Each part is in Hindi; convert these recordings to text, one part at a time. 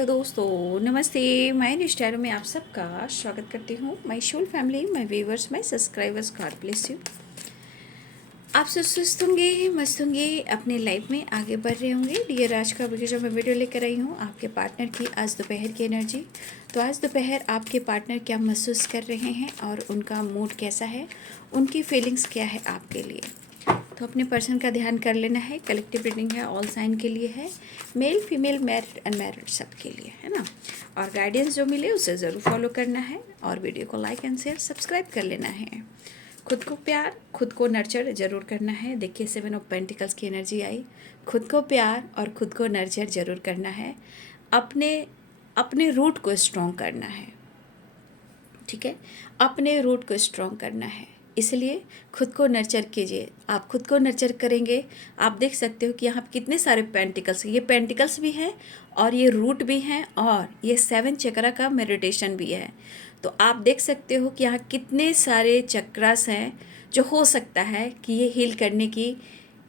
हेलो दोस्तों, नमस्ते। मैं निष्ठा में आप सबका स्वागत करती हूँ। My whole family, my viewers, my subscribers, God bless you. आप सब सुस्त होंगे, मस्त होंगे, अपने लाइफ में आगे बढ़ रहे होंगे। डियर, आज का जो मैं वीडियो लेकर आई हूँ आपके पार्टनर की आज दोपहर की एनर्जी। तो आज दोपहर आपके पार्टनर क्या महसूस कर रहे हैं और उनका मूड कैसा है, उनकी फीलिंग्स क्या है आपके लिए। तो अपने पर्सन का ध्यान कर लेना है। कलेक्टिव रीडिंग है, ऑल साइन के लिए है, मेल फीमेल मैरिड अनमैरिड सब के लिए है ना। और गाइडेंस जो मिले उसे ज़रूर फॉलो करना है और वीडियो को लाइक एंड शेयर सब्सक्राइब कर लेना है। खुद को प्यार, खुद को नर्चर जरूर करना है। देखिए 7 ऑफ पेंटिकल्स की एनर्जी आई। खुद को प्यार और खुद को नर्चर जरूर करना है। अपने अपने रूट को स्ट्रॉन्ग करना है, ठीक है। अपने रूट को स्ट्रॉन्ग करना है, इसलिए खुद को नर्चर कीजिए। आप खुद को नर्चर करेंगे। आप देख सकते हो कि यहाँ पे कितने सारे पेंटिकल्स, ये पेंटिकल्स भी है और ये रूट भी हैं और ये 7 चक्रा का मेडिटेशन भी है। तो आप देख सकते हो कि यहाँ कितने सारे चक्रास हैं जो हो सकता है कि ये हील करने की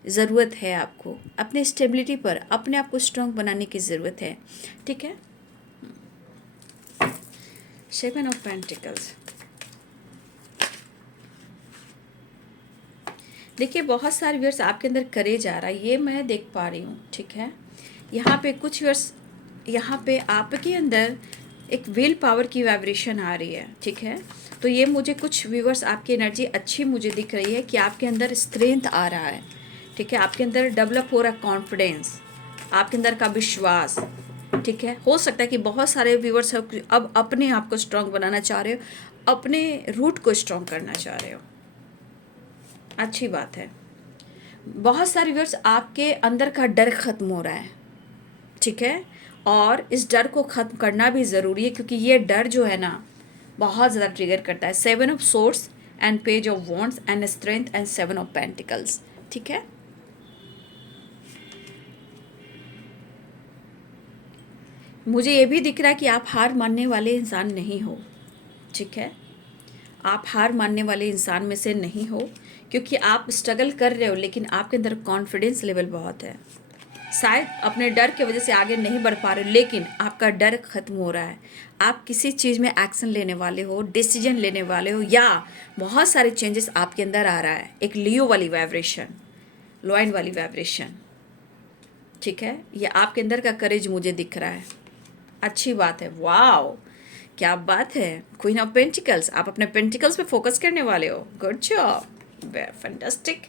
ज़रूरत है। आपको अपने स्टेबिलिटी पर अपने आप को स्ट्रॉन्ग बनाने की ज़रूरत है, ठीक है। 7 ऑफ पेंटिकल्स। देखिए बहुत सारे व्यूअर्स आपके अंदर करेज आ रहा है, ये मैं देख पा रही हूँ, ठीक है। यहाँ पे कुछ व्यूअर्स, यहाँ पे आपके अंदर एक विल पावर की वाइब्रेशन आ रही है, ठीक है। तो ये मुझे कुछ व्यूअर्स आपकी एनर्जी अच्छी मुझे दिख रही है कि आपके अंदर स्ट्रेंथ आ रहा है, ठीक है। आपके अंदर डेवलप हो रहा कॉन्फिडेंस, आपके अंदर का विश्वास, ठीक है। हो सकता है कि बहुत सारे व्यूअर्स अब अपने आप को स्ट्रॉन्ग बनाना चाह रहे हो, अपने रूट को स्ट्रॉन्ग करना चाह रहे हो, अच्छी बात है। बहुत सारे व्यूअर्स आपके अंदर का डर खत्म हो रहा है, ठीक है। और इस डर को ख़त्म करना भी ज़रूरी है क्योंकि ये डर जो है ना बहुत ज़्यादा ट्रिगर करता है। 7 of swords and page of wands and strength and 7 of pentacles, ठीक है। मुझे ये भी दिख रहा है कि आप हार मानने वाले इंसान नहीं हो, ठीक है। आप हार मानने वाले इंसान में से नहीं हो क्योंकि आप स्ट्रगल कर रहे हो, लेकिन आपके अंदर कॉन्फिडेंस लेवल बहुत है। शायद अपने डर की वजह से आगे नहीं बढ़ पा रहे हो, लेकिन आपका डर खत्म हो रहा है। आप किसी चीज़ में एक्शन लेने वाले हो, डिसीजन लेने वाले हो, या बहुत सारे चेंजेस आपके अंदर आ रहा है। एक लियो वाली वाइब्रेशन, लॉइन वाली वाइब्रेशन, ठीक है। ये आपके अंदर का करेज मुझे दिख रहा है, अच्छी बात है। वाओ, क्या बात है। क्वीन ऑफ पेंटिकल्स, आप अपने पेंटिकल्स पे फोकस करने वाले हो, good job, fantastic.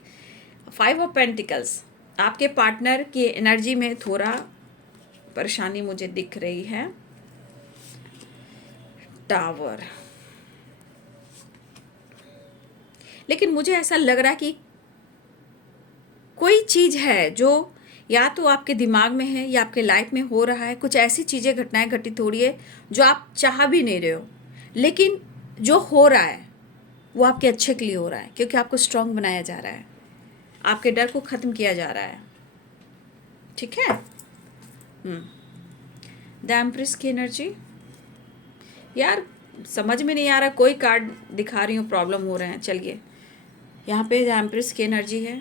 5 of pentacles, आपके पार्टनर की एनर्जी में थोड़ा परेशानी मुझे दिख रही है। टावर, लेकिन मुझे ऐसा लग रहा है कि कोई चीज़ है जो या तो आपके दिमाग में है या आपके लाइफ में हो रहा है। कुछ ऐसी चीज़ें, घटनाएं घटित हो रही है जो आप चाह भी नहीं रहे हो, लेकिन जो हो रहा है वो आपके अच्छे के लिए हो रहा है क्योंकि आपको स्ट्रांग बनाया जा रहा है, आपके डर को ख़त्म किया जा रहा है, ठीक है। द एम्प्रेस की एनर्जी, यार समझ में नहीं आ रहा, कोई कार्ड दिखा रही हूँ प्रॉब्लम हो रहे हैं। चलिए, यहाँ पे द एम्प्रेस की एनर्जी है।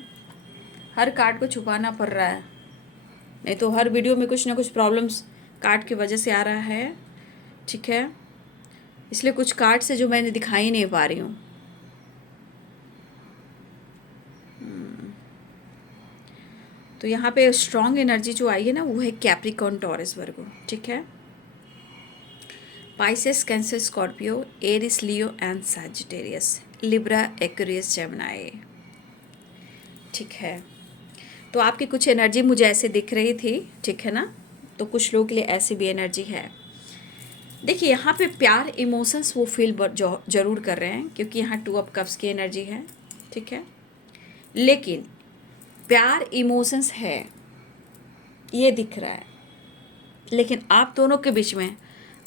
हर कार्ड को छुपाना पड़ रहा है, नहीं तो हर वीडियो में कुछ ना कुछ प्रॉब्लम्स कार्ड की वजह से आ रहा है, ठीक है। इसलिए कुछ कार्ड से जो मैंने दिखा ही नहीं पा रही हूँ। तो यहाँ पे स्ट्रॉन्ग एनर्जी जो आई है ना वो है कैप्रिकॉर्न, टॉरस, वर्गो, ठीक है। Pisces, Cancer, Scorpio, Aries, Leo and Sagittarius, Libra, Aquarius, Gemini, ठीक है। तो आपकी कुछ एनर्जी मुझे ऐसे दिख रही थी, ठीक है ना। तो कुछ लोगों के लिए ऐसी भी एनर्जी है। देखिए यहाँ पे प्यार, इमोशंस वो फील जरूर कर रहे हैं क्योंकि यहाँ 2 ऑफ कप्स की एनर्जी है, ठीक है। लेकिन प्यार, इमोशंस है, ये दिख रहा है, लेकिन आप दोनों के बीच में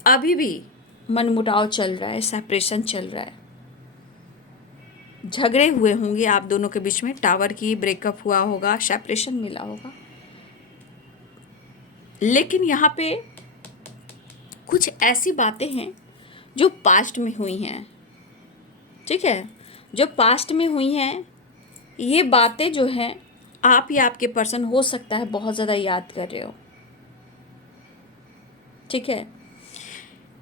अभी भी मनमुटाव चल रहा है, सेपरेशन चल रहा है, झगड़े हुए होंगे आप दोनों के बीच में, टावर की ब्रेकअप हुआ होगा, सेपरेशन मिला होगा। लेकिन यहाँ पे कुछ ऐसी बातें हैं जो पास्ट में हुई हैं, ठीक है। जो पास्ट में हुई हैं, ये बातें जो हैं आप या आपके पर्सन हो सकता है बहुत ज़्यादा याद कर रहे हो, ठीक है।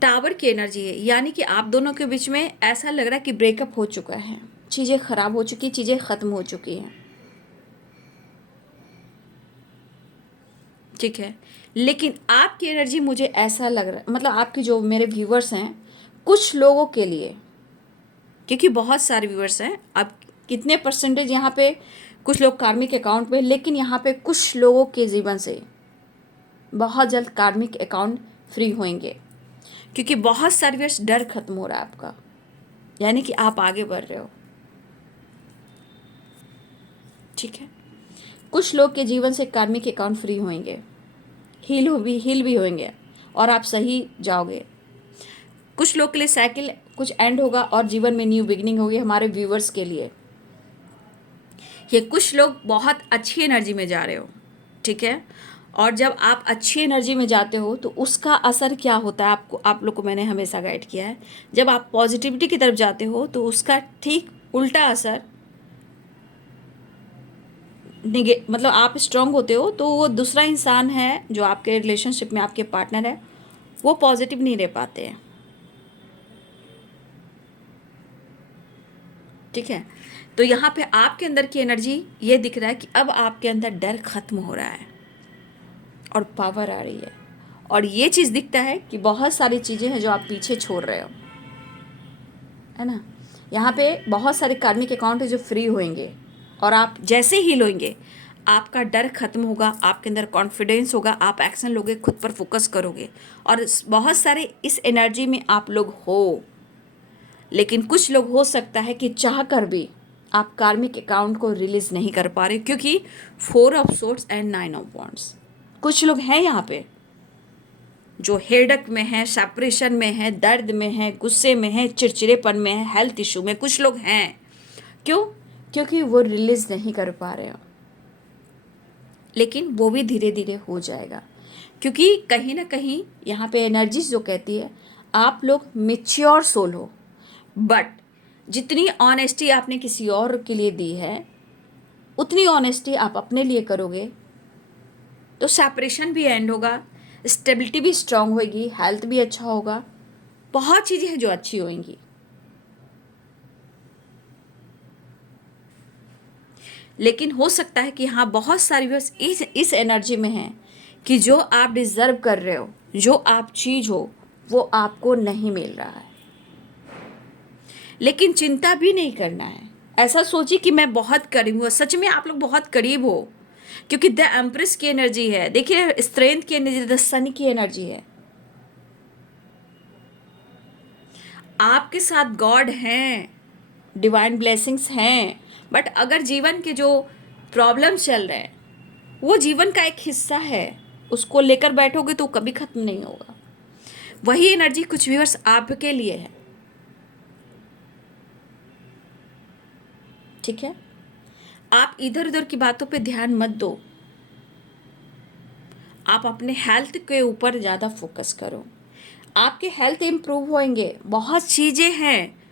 टावर की एनर्जी है, यानी कि आप दोनों के बीच में ऐसा लग रहा है कि ब्रेकअप हो चुका है, चीज़ें ख़राब हो चुकी, चीज़ें ख़त्म हो चुकी हैं, ठीक है। लेकिन आपकी एनर्जी मुझे ऐसा लग रहा है, मतलब आपकी जो मेरे व्यूवर्स हैं, कुछ लोगों के लिए, क्योंकि बहुत सारे व्यूवर्स हैं, अब कितने परसेंटेज यहाँ पे, कुछ लोग कार्मिक अकाउंट पे, लेकिन यहाँ पे कुछ लोगों के जीवन से बहुत जल्द कार्मिक अकाउंट फ्री होंगे, क्योंकि बहुत सारे व्यूवर्स डर खत्म हो रहा है आपका, यानी कि आप आगे बढ़ रहे हो, ठीक है। कुछ लोग के जीवन से कार्मिक अकाउंट फ्री होंगे, हील भी होंगे और आप सही जाओगे। कुछ लोग के लिए साइकिल कुछ एंड होगा और जीवन में न्यू बिगिनिंग होगी, हमारे व्यूवर्स के लिए। ये कुछ लोग बहुत अच्छी एनर्जी में जा रहे हो, ठीक है। और जब आप अच्छी एनर्जी में जाते हो तो उसका असर क्या होता है, आपको, आप लोग को मैंने हमेशा गाइड किया है, जब आप पॉजिटिविटी की तरफ जाते हो तो उसका ठीक उल्टा असर, मतलब आप स्ट्रांग होते हो तो वो दूसरा इंसान है जो आपके रिलेशनशिप में आपके पार्टनर है, वो पॉजिटिव नहीं रह पाते हैं, ठीक है। तो यहाँ पे आपके अंदर की एनर्जी ये दिख रहा है कि अब आपके अंदर डर खत्म हो रहा है और पावर आ रही है, और ये चीज़ दिखता है कि बहुत सारी चीज़ें हैं जो आप पीछे छोड़ रहे हो, है ना। यहाँ पे बहुत सारे कार्मिक अकाउंट है जो फ्री होंगे, और आप जैसे ही होंगे आपका डर खत्म होगा, आपके अंदर कॉन्फिडेंस होगा, आप एक्शन लोगे, खुद पर फोकस करोगे, और बहुत सारे इस एनर्जी में आप लोग हो। लेकिन कुछ लोग हो सकता है कि चाह कर भी आप कार्मिक अकाउंट को रिलीज नहीं कर पा रहे, क्योंकि 4 of swords and 9 of wands, कुछ लोग हैं यहाँ पे जो हेडक में है, सेपरेशन में है, दर्द में है, गुस्से में है, चिड़चिड़ेपन में है, हेल्थ इशू में कुछ लोग हैं। क्यों? क्योंकि वो रिलीज नहीं कर पा रहे हो, लेकिन वो भी धीरे धीरे हो जाएगा, क्योंकि कहीं ना कहीं यहाँ पे एनर्जीज जो कहती है आप लोग मेच्योर सोल हो, बट जितनी ऑनेस्टी आपने किसी और के लिए दी है उतनी ऑनेस्टी आप अपने लिए करोगे तो सेपरेशन भी एंड होगा, स्टेबिलिटी भी स्ट्रांग होगी, हेल्थ भी अच्छा होगा, बहुत चीज़ें हैं जो अच्छी होंगी। लेकिन हो सकता है कि हाँ, बहुत सारी व्यूअर्स इस एनर्जी में हैं कि जो आप डिज़र्व कर रहे हो, जो आप चीज़ हो, वो आपको नहीं मिल रहा है। लेकिन चिंता भी नहीं करना है, ऐसा सोचिए कि मैं बहुत करीब हूँ, सच में आप लोग बहुत करीब हो, क्योंकि द एम्प्रेस की एनर्जी है, देखिए स्ट्रेंथ की एनर्जी, द सन की एनर्जी है, आपके साथ गॉड हैं, डिवाइन ब्लेसिंग्स हैं। बट अगर जीवन के जो प्रॉब्लम चल रहे हैं वो जीवन का एक हिस्सा है, उसको लेकर बैठोगे तो कभी खत्म नहीं होगा। वही एनर्जी कुछ व्यूअर्स आपके लिए है, ठीक है। आप इधर उधर की बातों पे ध्यान मत दो, आप अपने हेल्थ के ऊपर ज़्यादा फोकस करो, आपके हेल्थ इम्प्रूव होंगे, बहुत चीज़ें हैं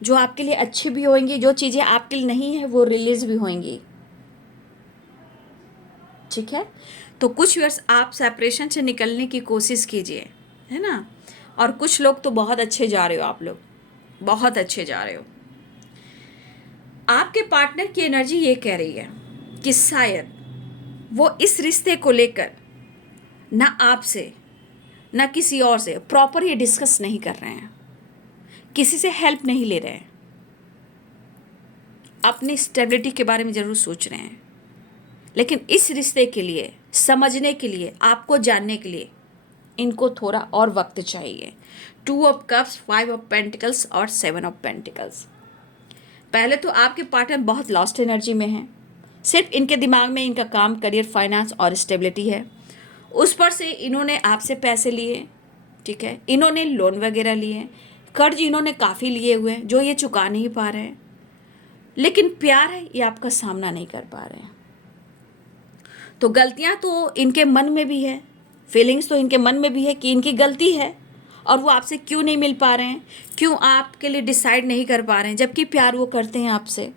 जो आपके लिए अच्छी भी होंगी, जो चीज़ें आपके लिए नहीं है वो रिलीज भी होंगी, ठीक है। तो कुछ व्यूअर्स आप सेपरेशन से निकलने की कोशिश कीजिए, है ना। और कुछ लोग तो बहुत अच्छे जा रहे हो, आप लोग बहुत अच्छे जा रहे हो। आपके पार्टनर की एनर्जी ये कह रही है कि शायद वो इस रिश्ते को लेकर ना आपसे ना किसी और से प्रॉपर ये डिस्कस नहीं कर रहे हैं, किसी से हेल्प नहीं ले रहे हैं, अपनी स्टेबिलिटी के बारे में ज़रूर सोच रहे हैं, लेकिन इस रिश्ते के लिए, समझने के लिए, आपको जानने के लिए इनको थोड़ा और वक्त चाहिए। 2 ऑफ कप्स, 5 ऑफ पेंटिकल्स और 7 ऑफ पेंटिकल्स। पहले तो आपके पार्टनर बहुत लॉस्ट एनर्जी में हैं, सिर्फ इनके दिमाग में इनका काम, करियर, फाइनेंस और स्टेबिलिटी है। उस पर से इन्होंने आपसे पैसे लिए, ठीक है, इन्होंने लोन वगैरह लिए, कर्ज इन्होंने काफ़ी लिए हुए हैं जो ये चुका नहीं पा रहे हैं, लेकिन प्यार है ये आपका सामना नहीं कर पा रहे हैं। तो गलतियां तो इनके मन में भी है, फीलिंग्स तो इनके मन में भी है कि इनकी गलती है और वो आपसे क्यों नहीं मिल पा रहे हैं, क्यों आपके लिए डिसाइड नहीं कर पा रहे हैं, जबकि प्यार वो करते हैं आपसे।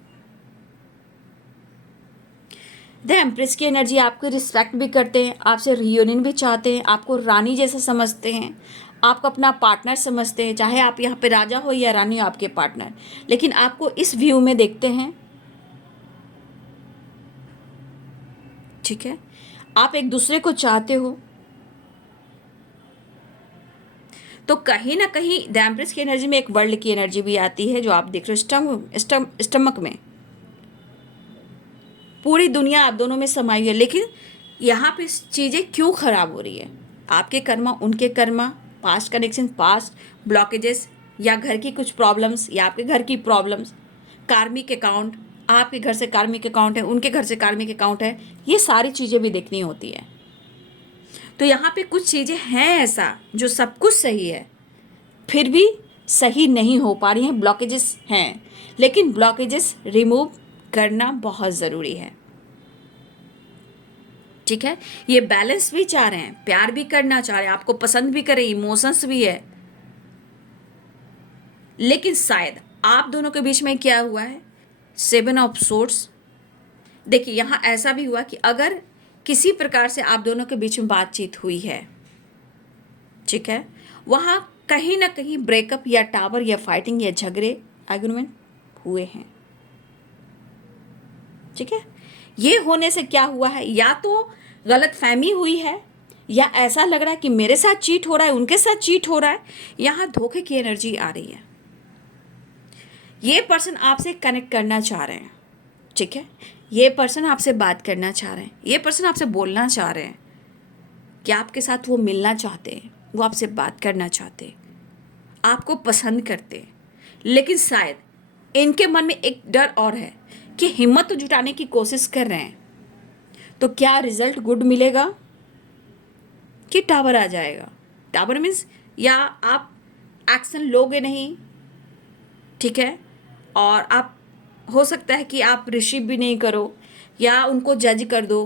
द एम्प्रेस की एनर्जी आपकी रिस्पेक्ट भी करते हैं, आपसे रियूनियन भी चाहते हैं, आपको रानी जैसा समझते हैं, आपको अपना पार्टनर समझते हैं, चाहे आप यहाँ पे राजा हो या रानी हो आपके पार्टनर, लेकिन आपको इस व्यू में देखते हैं। ठीक है, आप एक दूसरे को चाहते हो। तो कहीं ना कहीं द एम्प्रेस की एनर्जी में एक वर्ल्ड की एनर्जी भी आती है, जो आप देख रहे हो स्टमक में पूरी दुनिया आप दोनों में समाई हुई है। लेकिन यहाँ पे चीज़ें क्यों खराब हो रही है? आपके कर्मा, उनके Karma, past connection, past blockages, या घर की कुछ प्रॉब्लम्स, या आपके घर की प्रॉब्लम्स, कार्मिक अकाउंट, आपके घर से कार्मिक अकाउंट है, उनके घर से कार्मिक अकाउंट है, ये सारी चीज़ें भी देखनी होती है। तो यहाँ पे कुछ चीज़ें हैं ऐसा जो सब कुछ सही है, फिर भी सही नहीं हो पा रही हैं, ब्लॉकेजेस हैं, लेकिन ब्लॉकेजेस रिमूव करना बहुत ज़रूरी है। ठीक है, ये बैलेंस भी चाह रहे हैं, प्यार भी करना चाह रहे हैं, आपको पसंद भी करें, इमोशंस भी है, लेकिन शायद आप दोनों के बीच में क्या हुआ है, 7 ऑफ सोर्ड्स। देखिए यहाँ ऐसा भी हुआ कि अगर किसी प्रकार से आप दोनों के बीच में बातचीत हुई है, ठीक है, वहाँ कहीं ना कहीं ब्रेकअप या टावर या फाइटिंग या झगड़े आर्गुमेंट हुए हैं। ठीक है, ये होने से क्या हुआ है, या तो गलत फहमी हुई है, या ऐसा लग रहा है कि मेरे साथ चीट हो रहा है, उनके साथ चीट हो रहा है, यहाँ धोखे की एनर्जी आ रही है। ये पर्सन आपसे कनेक्ट करना चाह रहे हैं। ठीक है, ये पर्सन आपसे बात करना चाह रहे हैं, ये पर्सन आपसे बोलना चाह रहे हैं कि आपके साथ वो मिलना चाहते हैं, वो आपसे बात करना चाहते हैं, आपको पसंद करते हैं, लेकिन शायद इनके मन में एक डर और है कि हिम्मत तो जुटाने की कोशिश कर रहे हैं, तो क्या रिजल्ट गुड मिलेगा कि टावर आ जाएगा। टावर मीन्स या आप एक्शन लोगे नहीं, ठीक है, और आप हो सकता है कि आप रिसीव भी नहीं करो या उनको जज कर दो।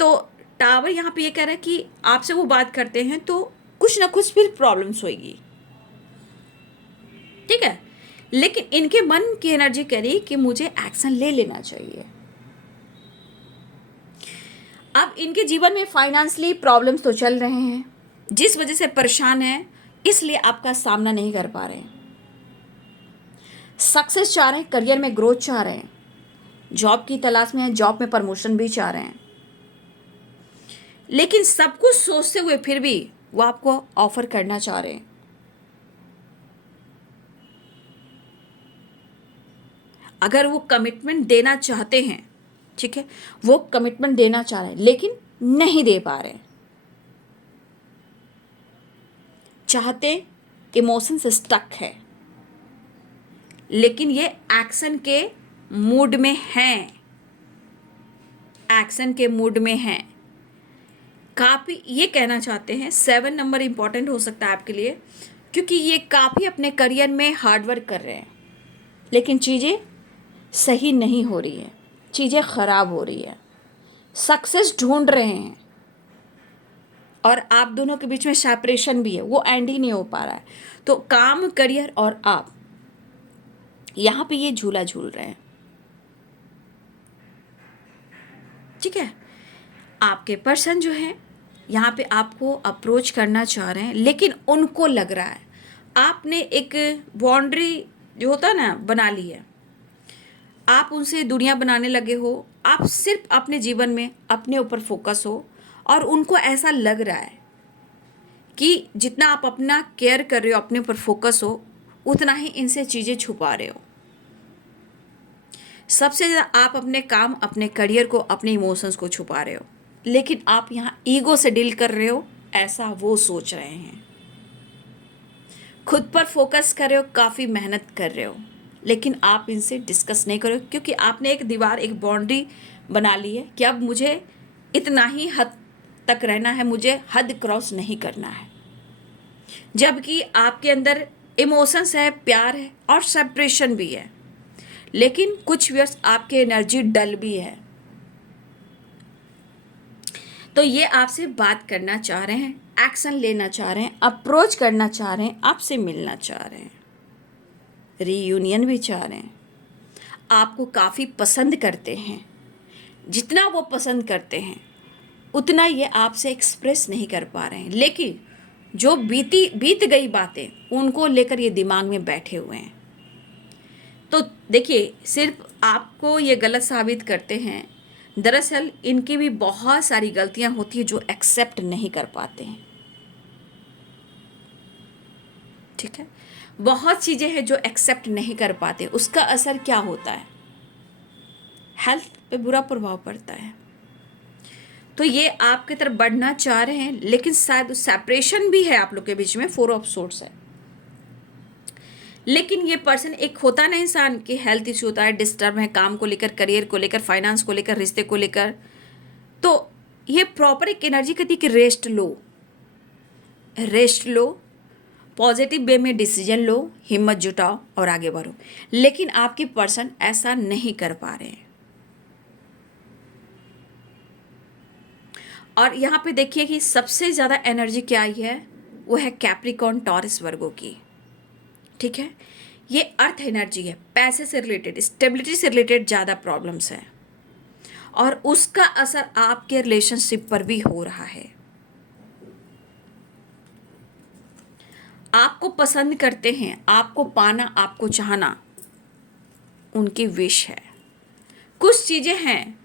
तो टावर यहाँ पे ये कह रहा है कि आपसे वो बात करते हैं तो कुछ ना कुछ फिर प्रॉब्लम्स होगी। ठीक है, लेकिन इनके मन की एनर्जी कह रही कि मुझे एक्शन ले लेना चाहिए। अब इनके जीवन में फाइनेंशियली प्रॉब्लम्स तो चल रहे हैं, जिस वजह से परेशान है, इसलिए आपका सामना नहीं कर पा रहे हैं। सक्सेस चाह रहे हैं, करियर में ग्रोथ चाह रहे हैं, जॉब की तलाश में है, जॉब में प्रमोशन भी चाह रहे हैं, लेकिन सब कुछ सोचते हुए फिर भी वो आपको ऑफर करना चाह रहे हैं। अगर वो कमिटमेंट देना चाहते हैं, ठीक है, वो कमिटमेंट देना चाह रहे हैं लेकिन नहीं दे पा रहे हैं। चाहते, इमोशन से स्टक है, लेकिन ये एक्शन के मूड में हैं, एक्शन के मूड में हैं। काफ़ी ये कहना चाहते हैं, 7 नंबर इंपॉर्टेंट हो सकता है आपके लिए, क्योंकि ये काफ़ी अपने करियर में हार्डवर्क कर रहे हैं, लेकिन चीज़ें सही नहीं हो रही है, चीज़ें ख़राब हो रही है, सक्सेस ढूंढ रहे हैं, और आप दोनों के बीच में सेपरेशन भी है, वो एंड ही नहीं हो पा रहा है। तो काम, करियर और आप, यहाँ पे ये झूला झूल रहे हैं। ठीक है, आपके पर्सन जो है यहाँ पे आपको अप्रोच करना चाह रहे हैं, लेकिन उनको लग रहा है आपने एक बाउंड्री जो होता है ना बना ली है, आप उनसे दुनिया बनाने लगे हो, आप सिर्फ अपने जीवन में अपने ऊपर फोकस हो, और उनको ऐसा लग रहा है कि जितना आप अपना केयर कर रहे हो, अपने ऊपर फोकस हो, उतना ही इनसे चीज़ें छुपा रहे हो। सबसे ज़्यादा आप अपने काम, अपने करियर को, अपने इमोशंस को छुपा रहे हो, लेकिन आप यहाँ ईगो से डील कर रहे हो, ऐसा वो सोच रहे हैं। खुद पर फोकस कर रहे हो, काफ़ी मेहनत कर रहे हो, लेकिन आप इनसे डिस्कस नहीं करो, क्योंकि आपने एक दीवार, एक बाउंड्री बना ली है कि अब मुझे इतना ही हद तक रहना है, मुझे हद क्रॉस नहीं करना है। जबकि आपके अंदर इमोशंस है, प्यार है और सेपरेशन भी है, लेकिन कुछ व्यर्स आपके एनर्जी डल भी है। तो ये आपसे बात करना चाह रहे हैं, एक्शन लेना चाह रहे हैं, अप्रोच करना चाह रहे हैं, आपसे मिलना चाह रहे हैं, रीयूनियन भी चाह रहे हैं, आपको काफ़ी पसंद करते हैं, जितना वो पसंद करते हैं उतना ये आपसे एक्सप्रेस नहीं कर पा रहे हैं, लेकिन जो बीत गई बातें उनको लेकर ये दिमाग में बैठे हुए हैं। तो देखिए, सिर्फ आपको ये गलत साबित करते हैं, दरअसल इनकी भी बहुत सारी गलतियां होती है जो एक्सेप्ट नहीं कर पाते हैं। ठीक है, बहुत चीज़ें हैं जो एक्सेप्ट नहीं कर पाते, उसका असर क्या होता है, हेल्थ पे बुरा प्रभाव पड़ता है। तो ये आपकी तरफ बढ़ना चाह रहे हैं, लेकिन शायद सेपरेशन भी है आप लोग के बीच में, 4 ऑफ सोर्ड्स है। लेकिन ये पर्सन, एक होता ना इंसान की हेल्थ इश्यू होता है, डिस्टर्ब है काम को लेकर, करियर को लेकर, फाइनेंस को लेकर, रिश्ते को लेकर, तो ये प्रॉपर एक एनर्जी कहती है कि रेस्ट लो, रेस्ट लो, पॉजिटिव वे में डिसीजन लो, हिम्मत जुटाओ और आगे बढ़ो। लेकिन आपके पर्सन ऐसा नहीं कर पा रहे हैं। और यहाँ पे देखिए कि सबसे ज़्यादा एनर्जी क्या आई है, वो है कैप्रिकॉर्न टॉरस वर्गो की। ठीक है, ये अर्थ एनर्जी है, पैसे से रिलेटेड, स्टेबिलिटी से रिलेटेड ज़्यादा प्रॉब्लम्स हैं और उसका असर आपके रिलेशनशिप पर भी हो रहा है। आपको पसंद करते हैं, आपको पाना, आपको चाहना उनकी विश है। कुछ चीज़ें हैं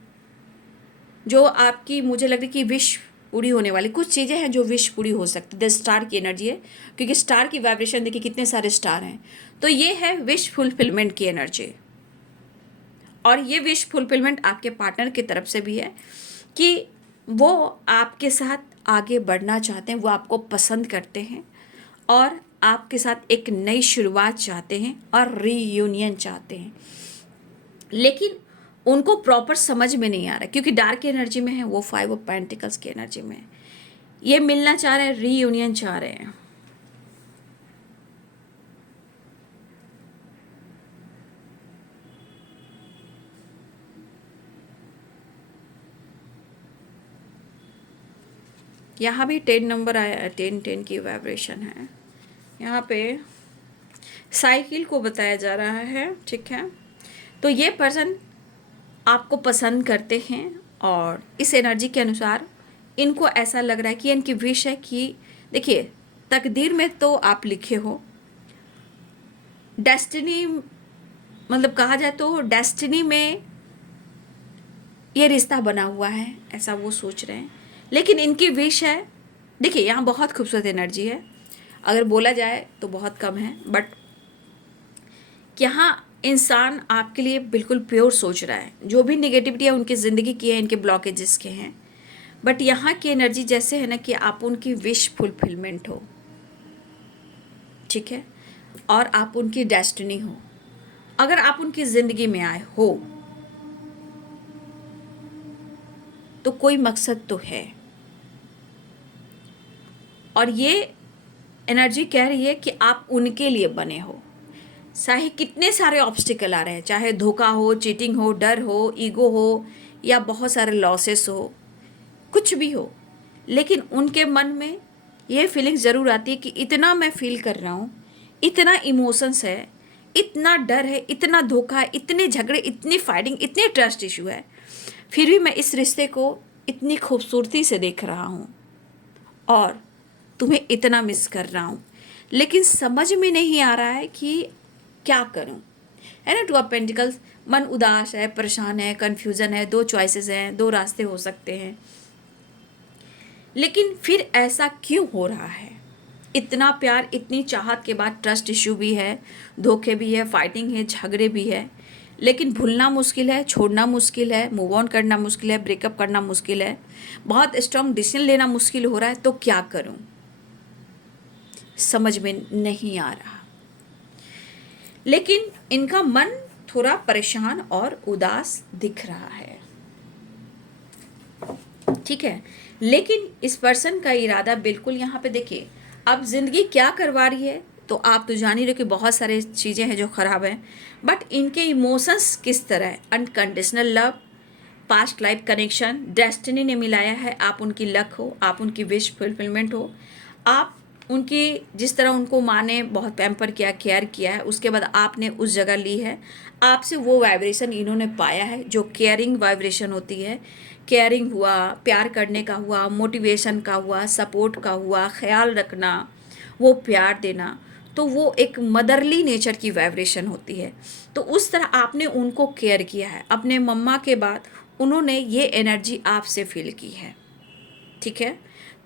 जो आपकी, मुझे लग रही कि विश पूरी होने वाली, कुछ चीज़ें हैं जो विश पूरी हो सकती है। द स्टार की एनर्जी है, क्योंकि स्टार की वाइब्रेशन देखिए कितने सारे स्टार हैं, तो ये है विश फुलफिलमेंट की एनर्जी। और ये विश फुलफिलमेंट आपके पार्टनर की तरफ से भी है कि वो आपके साथ आगे बढ़ना चाहते हैं, वो आपको पसंद करते हैं और आपके साथ एक नई शुरुआत चाहते हैं और रीयूनियन चाहते हैं। लेकिन उनको प्रॉपर समझ में नहीं आ रहा, क्योंकि डार्क एनर्जी में है, वो 5 ऑफ पेंटिकल्स की एनर्जी में है। ये मिलना चाह रहे हैं, रीयूनियन चाह रहे हैं। यहाँ भी 10 नंबर आया, 10 की वाइब्रेशन है। यहाँ पे साइकिल को बताया जा रहा है। ठीक है, तो ये पर्सन आपको पसंद करते हैं और इस एनर्जी के अनुसार इनको ऐसा लग रहा है कि इनकी विश है कि देखिए, तकदीर में तो आप लिखे हो, डेस्टिनी, मतलब कहा जाए तो डेस्टिनी में ये रिश्ता बना हुआ है, ऐसा वो सोच रहे हैं। लेकिन इनकी विश है, देखिए यहाँ बहुत खूबसूरत एनर्जी है, अगर बोला जाए तो बहुत कम है, बट यहाँ इंसान आपके लिए बिल्कुल प्योर सोच रहा है। जो भी निगेटिविटी है उनकी ज़िंदगी की है, इनके ब्लॉकेजेस के हैं, बट यहाँ की एनर्जी जैसे है ना कि आप उनकी विश फुलफिलमेंट हो। ठीक है, और आप उनकी डेस्टिनी हो। अगर आप उनकी ज़िंदगी में आए हो तो कोई मकसद तो है। और ये एनर्जी कह रही है कि आप उनके लिए बने हो, चाहे कितने सारे ऑब्स्टिकल आ रहे हैं, चाहे धोखा हो, चीटिंग हो, डर हो, ईगो हो, या बहुत सारे लॉसेस हो, कुछ भी हो, लेकिन उनके मन में ये फीलिंग ज़रूर आती है कि इतना मैं फील कर रहा हूँ, इतना इमोशंस है, इतना डर है, इतना धोखा है, इतने झगड़े, इतनी फाइटिंग, इतने ट्रस्ट इशू है, फिर भी मैं इस रिश्ते को इतनी खूबसूरती से देख रहा हूँ और तुम्हें इतना मिस कर रहा हूँ, लेकिन समझ में नहीं आ रहा है कि क्या करूं, है ना। 2 ऑफ पेंटिकल्स, मन उदास है, परेशान है, कन्फ्यूज़न है, 2 चॉइसेस हैं, 2 रास्ते हो सकते हैं, लेकिन फिर ऐसा क्यों हो रहा है। इतना प्यार, इतनी चाहत के बाद ट्रस्ट इश्यू भी है, धोखे भी है, फाइटिंग है, झगड़े भी है, लेकिन भूलना मुश्किल है, छोड़ना मुश्किल है, मूव ऑन करना मुश्किल है, ब्रेकअप करना मुश्किल है, बहुत स्ट्रॉन्ग डिसीजन लेना मुश्किल हो रहा है। तो क्या करूं, समझ में नहीं आ रहा। लेकिन इनका मन थोड़ा परेशान और उदास दिख रहा है। ठीक है, लेकिन इस पर्सन का इरादा बिल्कुल, यहाँ पे देखिए, अब जिंदगी क्या करवा रही है, तो आप तो जान ही रहे कि बहुत सारे चीज़ें हैं जो ख़राब हैं, बट इनके इमोशंस किस तरह है, unconditional love, past life connection, destiny ने मिलाया है, आप उनकी लक हो, आप उनकी विश फुलफिलमेंट हो, आप उनकी जिस तरह उनको माँ ने बहुत पैम्पर किया, केयर किया है, उसके बाद आपने उस जगह ली है, आपसे वो वाइब्रेशन इन्होंने पाया है जो केयरिंग वाइब्रेशन होती है। केयरिंग हुआ, प्यार करने का हुआ, मोटिवेशन का हुआ, सपोर्ट का हुआ, ख्याल रखना, वो प्यार देना, तो वो एक मदरली नेचर की वाइब्रेशन होती है। तो उस तरह आपने उनको केयर किया है। अपने मम्मा के बाद उन्होंने ये एनर्जी आपसे फील की है, ठीक है।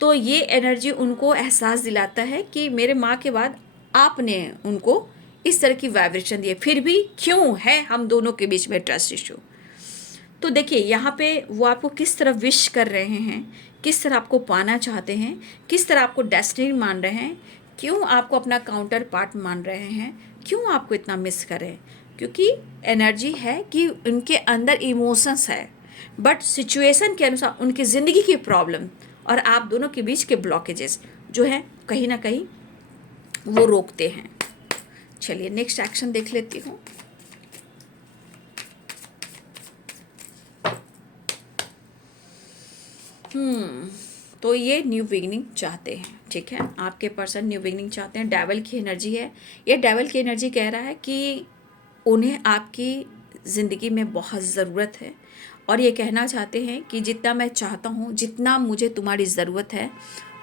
तो ये एनर्जी उनको एहसास दिलाता है कि मेरे माँ के बाद आपने उनको इस तरह की वाइब्रेशन दी है। फिर भी क्यों है हम दोनों के बीच में ट्रस्ट इशू? तो देखिए यहाँ पे वो आपको किस तरह विश कर रहे हैं, किस तरह आपको पाना चाहते हैं, किस तरह आपको डेस्टिनी मान रहे हैं, क्यों आपको अपना काउंटर पार्ट मान रहे हैं, क्यों आपको इतना मिस करें। क्योंकि एनर्जी है कि उनके अंदर इमोशंस है, बट सिचुएशन के अनुसार उनकी ज़िंदगी की प्रॉब्लम और आप दोनों के बीच के ब्लॉकेजेस जो हैं कहीं ना कहीं वो रोकते हैं। चलिए नेक्स्ट एक्शन देख लेती हूँ। तो ये न्यू बिगिनिंग चाहते हैं, ठीक है। आपके पर्सन न्यू बिगिनिंग चाहते हैं। डेविल की एनर्जी है। ये डेविल की एनर्जी कह रहा है कि उन्हें आपकी ज़िंदगी में बहुत ज़रूरत है और ये कहना चाहते हैं कि जितना मैं चाहता हूँ, जितना मुझे तुम्हारी ज़रूरत है,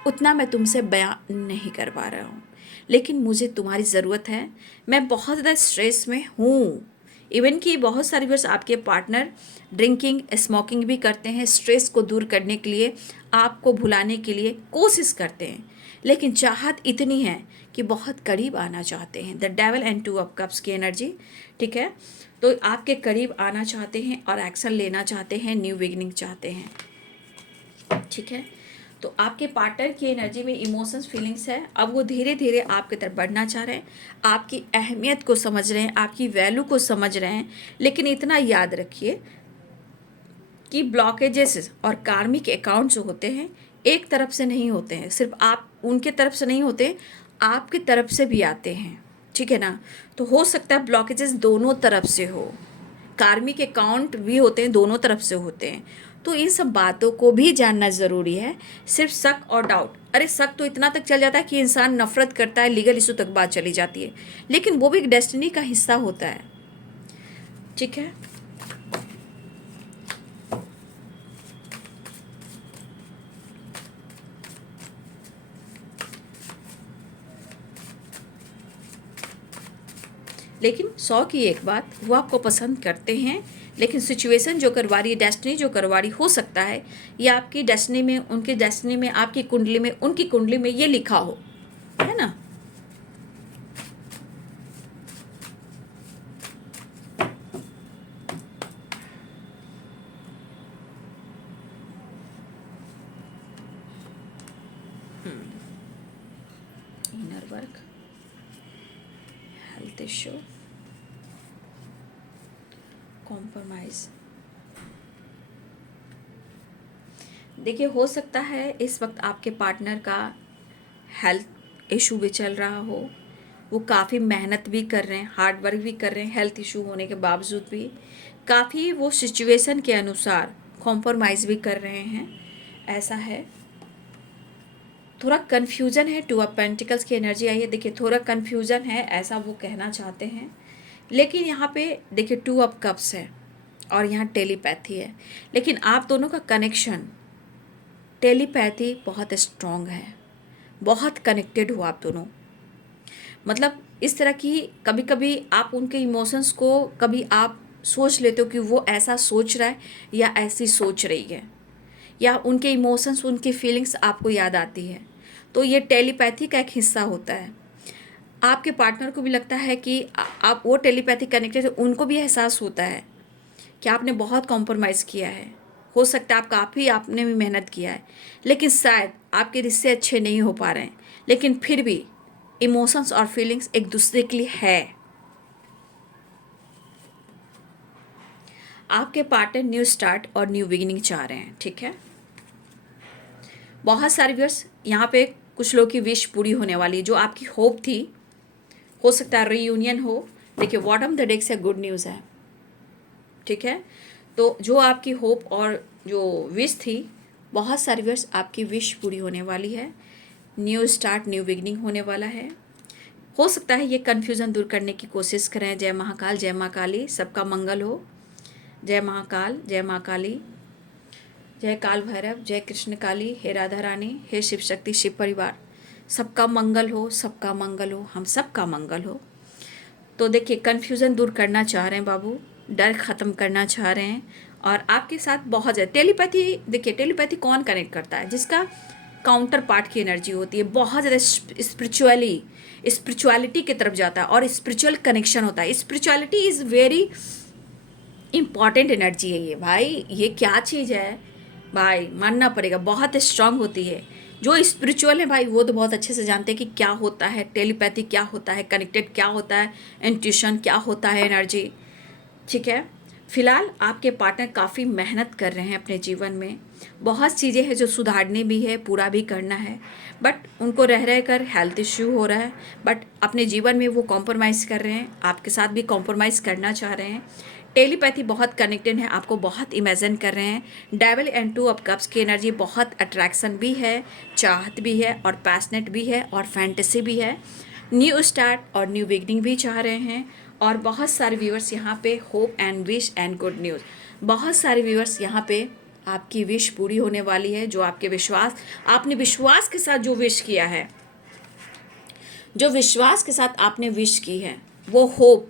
उतना मैं तुमसे बयान नहीं कर पा रहा हूँ, लेकिन मुझे तुम्हारी ज़रूरत है। मैं बहुत ज़्यादा स्ट्रेस में हूँ। इवन कि बहुत सारी वर्ष आपके पार्टनर ड्रिंकिंग, स्मोकिंग भी करते हैं, स्ट्रेस को दूर करने के लिए, आपको भुलाने के लिए कोशिश करते हैं, लेकिन चाहत इतनी है कि बहुत करीब आना चाहते हैं। The devil and 2 of cups की एनर्जी, ठीक है। तो आपके करीब आना चाहते हैं और एक्शन लेना चाहते हैं, न्यू बिगिनिंग चाहते हैं, ठीक है। तो आपके पार्टनर की एनर्जी में इमोशंस, फीलिंग्स है। अब वो धीरे धीरे आपकी तरफ बढ़ना चाह रहे हैं, आपकी अहमियत को समझ रहे हैं, आपकी वैल्यू को समझ रहे हैं। लेकिन इतना याद रखिए कि ब्लॉकेजेस और कार्मिक अकाउंट जो होते हैं एक तरफ से नहीं होते हैं, सिर्फ आप उनके तरफ से नहीं होते, आपकी तरफ से भी आते हैं, ठीक है ना। तो हो सकता है ब्लॉकेजेस दोनों तरफ से हो, कार्मिक अकाउंट भी होते हैं, दोनों तरफ से होते हैं। तो इन सब बातों को भी जानना ज़रूरी है। सिर्फ शक और डाउट, अरे शक तो इतना तक चल जाता है कि इंसान नफरत करता है, लीगल इशू तक बात चली जाती है, लेकिन वो भी एक डेस्टिनी का हिस्सा होता है, ठीक है। लेकिन 100 की एक बात, वो आपको पसंद करते हैं, लेकिन सिचुएशन जो करवा रही है, डेस्टिनी जो करवा रही, हो सकता है ये आपकी डेस्टिनी में, उनकी डेस्टिनी में, आपकी कुंडली में, उनकी कुंडली में ये लिखा हो, है ना। Inner work, health issue, compromise. देखिए हो सकता है इस वक्त आपके पार्टनर का हेल्थ इशू भी चल रहा हो, वो काफ़ी मेहनत भी कर रहे हैं, हार्ड वर्क भी कर रहे हैं, हेल्थ इशू होने के बावजूद भी काफ़ी वो सिचुएशन के अनुसार कॉम्प्रोमाइज़ भी कर रहे हैं, ऐसा है। थोड़ा कन्फ्यूज़न है। 2 ऑफ पेंटिकल्स की एनर्जी आई है। देखिए थोड़ा कन्फ्यूज़न है, ऐसा वो कहना चाहते हैं, लेकिन यहाँ पे देखिए 2 ऑफ कप्स है और यहाँ टेलीपैथी है। लेकिन आप दोनों का कनेक्शन, टेलीपैथी बहुत स्ट्रॉन्ग है, बहुत कनेक्टेड हो आप दोनों। मतलब इस तरह की कभी कभी आप उनके इमोशंस को, कभी आप सोच लेते हो कि वो ऐसा सोच रहा है या ऐसी सोच रही है, या उनके इमोशंस, उनकी फीलिंग्स आपको याद आती है। तो ये टेलीपैथी का एक हिस्सा होता है। आपके पार्टनर को भी लगता है कि आप वो टेलीपैथी कनेक्टेड है, उनको भी एहसास होता है कि आपने बहुत कॉम्प्रोमाइज़ किया है। हो सकता है आप काफ़ी, आपने भी मेहनत किया है, लेकिन शायद आपके रिश्ते अच्छे नहीं हो पा रहे हैं, लेकिन फिर भी इमोशंस और फीलिंग्स एक दूसरे के लिए है। आपके पार्टनर न्यू स्टार्ट और न्यू बिगिनिंग चाह रहे हैं, ठीक है। बहुत सारे व्यूअर्स यहाँ पे कुछ लोग की विश पूरी होने वाली है, जो आपकी होप थी। हो सकता है रीयूनियन हो। देखिए बॉटम द डेक से गुड न्यूज़ है, ठीक है। तो जो आपकी होप और जो विश थी, बहुत सारी व्यूअर्स आपकी विश पूरी होने वाली है। न्यू स्टार्ट, न्यू बिगनिंग होने वाला है। हो सकता है ये कन्फ्यूज़न दूर करने की कोशिश करें। जय महाकाल, जय माँ काली, सबका मंगल हो। जय महाकाल, जय माँ काली, जय काल भैरव, जय कृष्ण काली, हे राधा रानी, हे शिव शक्ति, शिव परिवार, सबका मंगल हो, सबका मंगल हो, हम सबका मंगल हो। तो देखिए, कन्फ्यूज़न दूर करना चाह रहे हैं बाबू, डर ख़त्म करना चाह रहे हैं, और आपके साथ बहुत ज़्यादा टेलीपैथी। देखिए, टेलीपैथी कौन कनेक्ट करता है? जिसका काउंटर पार्ट की एनर्जी होती है, बहुत ज़्यादा स्पिरिचुअलिटी की तरफ जाता है और स्पिरिचुअल कनेक्शन होता है। Spirituality is very important energy है ये भाई। ये क्या चीज़ है भाई, मानना पड़ेगा, बहुत स्ट्रांग होती है। जो स्पिरिचुअल है भाई, वो तो बहुत अच्छे से जानते हैं कि क्या होता है टेलीपैथी, क्या होता है कनेक्टेड, क्या होता है इंट्यूशन, क्या होता है एनर्जी। ठीक है, फिलहाल आपके पार्टनर काफ़ी मेहनत कर रहे हैं अपने जीवन में। बहुत चीज़ें हैं जो सुधारनी भी है, पूरा भी करना है, बट उनको रह कर हेल्थ इश्यू हो रहा है। बट अपने जीवन में वो कॉम्प्रोमाइज़ कर रहे हैं, आपके साथ भी कॉम्प्रोमाइज़ करना चाह रहे हैं। टेलीपैथी बहुत कनेक्टेड है, आपको बहुत इमेजिन कर रहे हैं। डेविल एंड 2 ऑफ कप्स की एनर्जी बहुत अट्रैक्शन भी है, चाहत भी है, और पैशनेट भी है, और फैंटेसी भी है। न्यू स्टार्ट और न्यू बिगनिंग भी चाह रहे हैं। और बहुत सारे व्यूअर्स यहाँ पे hope and wish and good news, बहुत सारे व्यूअर्स यहाँ पे आपकी विश पूरी होने वाली है। जो आपके विश्वास, आपने विश्वास के साथ जो विश किया है, जो विश्वास के साथ आपने विश की है, वो होप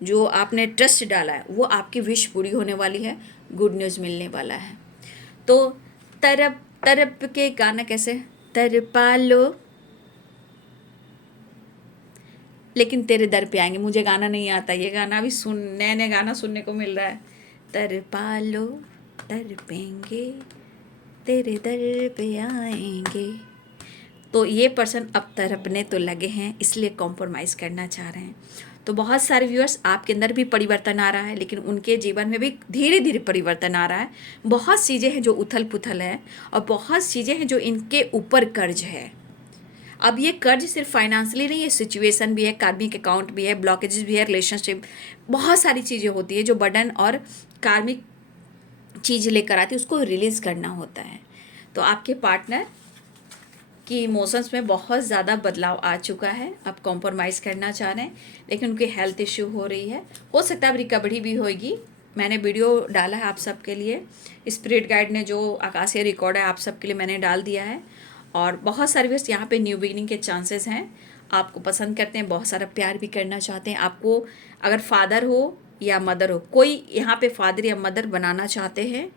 जो आपने ट्रस्ट डाला है, वो आपकी विश पूरी होने वाली है। गुड न्यूज़ मिलने वाला है। तो तरप तरप के गाना कैसे, तरपा लो लेकिन तेरे दर पे आएंगे। मुझे गाना नहीं आता, ये गाना भी नया नया गाना सुनने को मिल रहा है। तरपा लो, तरपेंगे, तेरे दर पे आएंगे। तो ये पर्सन अब तरपने तो लगे हैं, इसलिए कॉम्प्रोमाइज़ करना चाह रहे हैं। तो बहुत सारे व्यूअर्स, आपके अंदर भी परिवर्तन आ रहा है, लेकिन उनके जीवन में भी धीरे धीरे परिवर्तन आ रहा है। बहुत चीज़ें हैं जो उथल पुथल है, और बहुत चीज़ें हैं जो इनके ऊपर कर्ज है। अब ये कर्ज सिर्फ फाइनेंशियली नहीं है, सिचुएशन भी है, कार्मिक अकाउंट भी है, ब्लॉकेजेस भी है, रिलेशनशिप, बहुत सारी चीज़ें होती है जो बर्डन और कार्मिक चीज़ लेकर आती है, उसको रिलीज़ करना होता है। तो आपके पार्टनर की इमोशंस में बहुत ज़्यादा बदलाव आ चुका है, अब कॉम्प्रोमाइज़ करना चाह रहे हैं, लेकिन उनकी हेल्थ इश्यू हो रही है। हो सकता है अब रिकवरी भी होगी। मैंने वीडियो डाला है आप सबके लिए, स्पिरिट गाइड ने जो आकाशीय रिकॉर्ड है आप सबके लिए मैंने डाल दिया है। और बहुत सारे व्यस्त यहाँ पे न्यू बिगनिंग के चांसेस हैं। आपको पसंद करते हैं, बहुत सारा प्यार भी करना चाहते हैं। आपको अगर फादर हो या मदर हो, कोई यहाँ पे फादर या मदर बनाना चाहते हैं।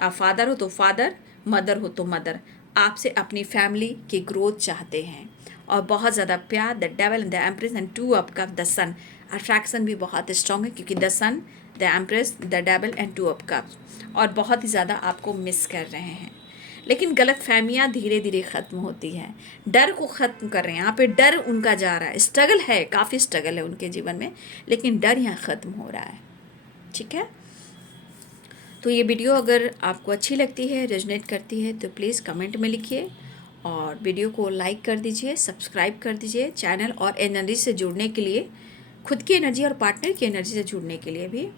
आप फादर हो तो फादर, मदर हो तो मदर, आपसे अपनी फैमिली की ग्रोथ चाहते हैं। और बहुत ज़्यादा प्यार, the devil and the empress and 2 of cup, the sun, attraction भी बहुत स्ट्रॉन्ग है, क्योंकि the sun, the empress, the devil and 2 of cups, और बहुत ही ज़्यादा आपको मिस कर रहे हैं। लेकिन गलत फहमियाँ धीरे धीरे ख़त्म होती हैं, डर को ख़त्म कर रहे हैं। यहाँ पे डर उनका जा रहा है, स्ट्रगल है, काफ़ी स्ट्रगल है उनके जीवन में, लेकिन डर यहाँ ख़त्म हो रहा है। ठीक है, तो ये वीडियो अगर आपको अच्छी लगती है, रेजोनेट करती है, तो प्लीज़ कमेंट में लिखिए, और वीडियो को लाइक कर दीजिए, सब्सक्राइब कर दीजिए। चैनल और एनर्जी से जुड़ने के लिए, खुद की एनर्जी और पार्टनर की एनर्जी से जुड़ने के लिए भी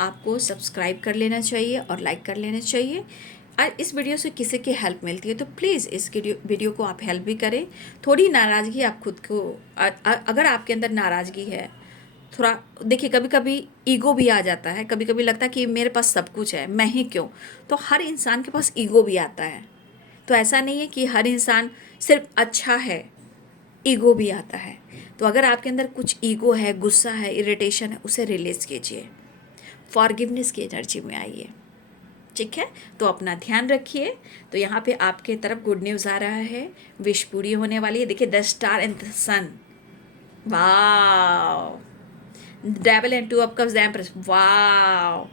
आपको सब्सक्राइब कर लेना चाहिए और लाइक कर लेना चाहिए। और इस वीडियो से किसी की हेल्प मिलती है तो प्लीज़ इस वीडियो को आप हेल्प भी करें। थोड़ी नाराज़गी आप खुद को, अगर आपके अंदर नाराज़गी है, थोड़ा देखिए, कभी कभी ईगो भी आ जाता है, कभी कभी लगता है कि मेरे पास सब कुछ है, मैं ही क्यों। तो हर इंसान के पास ईगो भी आता है। तो ऐसा नहीं है कि हर इंसान सिर्फ अच्छा है, ईगो भी आता है। तो अगर आपके अंदर कुछ ईगो है, गुस्सा है, इरिटेशन है, उसे रिलीज़ कीजिए, फॉरगिवनेस की एनर्जी में आइए। ठीक है, तो अपना ध्यान रखिए। तो यहाँ पे आपके तरफ गुड न्यूज़ आ रहा है, विश पूरी होने वाली है। देखिए, the star and the sun, wow, devil and 2 of cups, the empress, wow,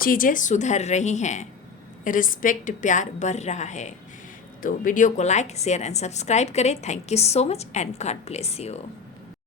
चीज़ें सुधर रही हैं, रिस्पेक्ट, प्यार बढ़ रहा है। तो वीडियो को लाइक, शेयर एंड सब्सक्राइब करें। Thank you so much and God bless you.